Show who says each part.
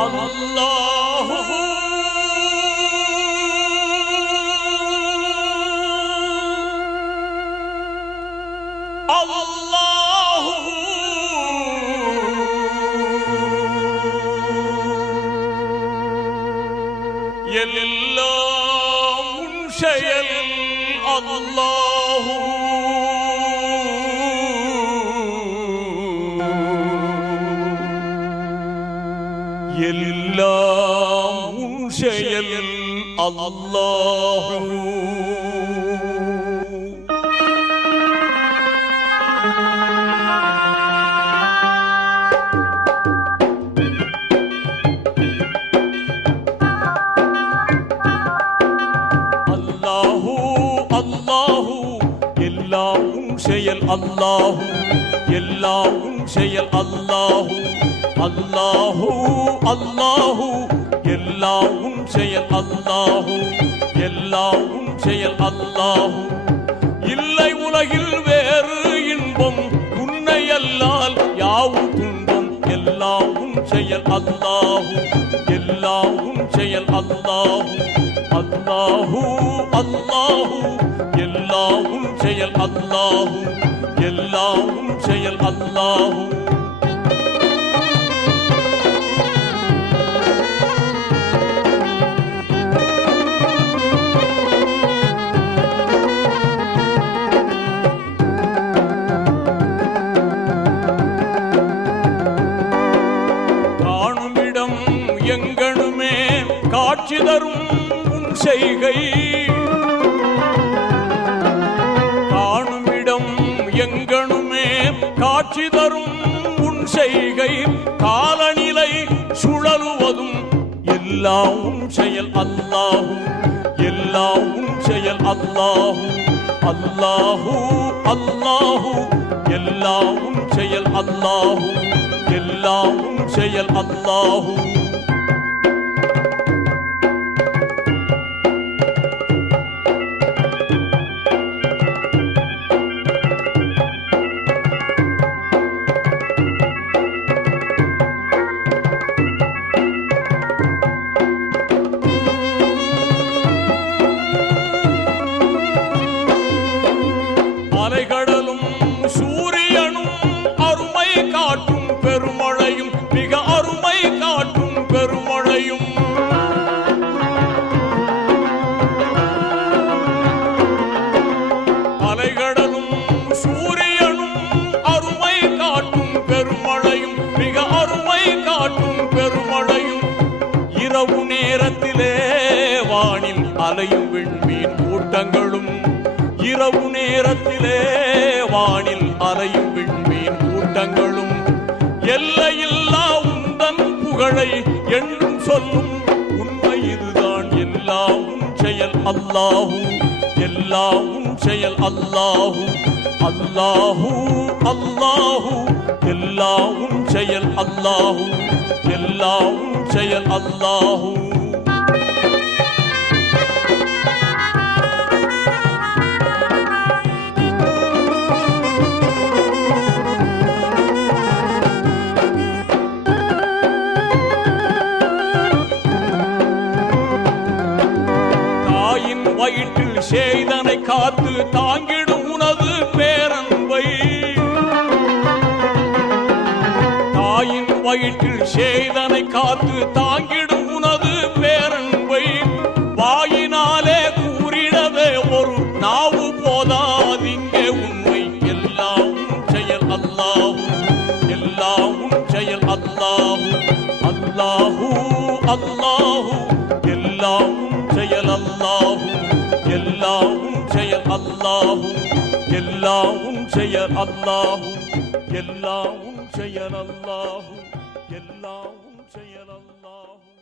Speaker 1: அல்லாஹு அல்லாஹு எல்லாம் உன் செயல் அல்லாஹு எல்லாம் உன் செயல் அல்லாஹு அல்லாஹு அல்லாஹு எல்லாவும் செயல் அல்லாஹு எல்லாவும் செயல் அல்லாஹூ அல்லாஹூ அல்லாஹு எல்லாவும் செயல் அல்லாஹு எல்லாவும் செயல் அல்லாஹூ. இல்லை உலகில் வேறு இன்பம் உன்னை அல்லால் யாவும் துன்பம் எல்லாவும் செயல் அல்லாஹு எல்லாவும் செயல் அல்லாஹூ. அல்லாஹூ அல்லாஹு எல்லாவும் செயல் அல்லாஹு எல்லாவும் செயல் அல்லாஹூ. உன் காணுமிடம் எங்கனுமே காட்சி தரும் உன் செய்கை. காலநிலை சுழலுவதும் எல்லாவும் செயல் அல்லாஹும் எல்லாவும் செயல் அல்லாஹூ. அல்லாஹூ அல்லாஹு. எல்லாவும் செயல் அல்லாஹு. எல்லாவும் செயல் அல்லாஹூ. இரவு நேரத்திலே வானில் அலையும் விண்மீன் கூட்டங்களும். இரவு நேரத்திலே வானில் அலையும் விண்மீன் கூட்டங்களும். எல்லையில்லா உந்தன் புகழை என்றும் சொல்லும். உண்மை இதுதான் எல்லாவும் செயல் அல்லாஹு. எல்லாவும் செயல் அல்லாஹு. அல்லாஹூ அல்லாஹூ. எல்லாவும் செயல் அல்லாஹூ. எல்லாவும் செயல் அல்லாஹூ. காத்து தாங்கிடும் உனது பேரன்பை. வாயினாலே கூறிடவே ஒரு நாவு போதாதிங்கே. உண்மை எல்லாவும் செயல் அல்லாவும். எல்லாவும் செயல் அல்லாவும். அல்லாஹூ அல்லாஹூ. எல்லாவும் செயல் அல்லாவும். எல்லாவும் செயல் அல்லாவும். எல்லாவும் செயல் அல்லாவும். எல்லாவும் செயல் அல்லாஹு எல்லாவும் செயல் அல்லாஹு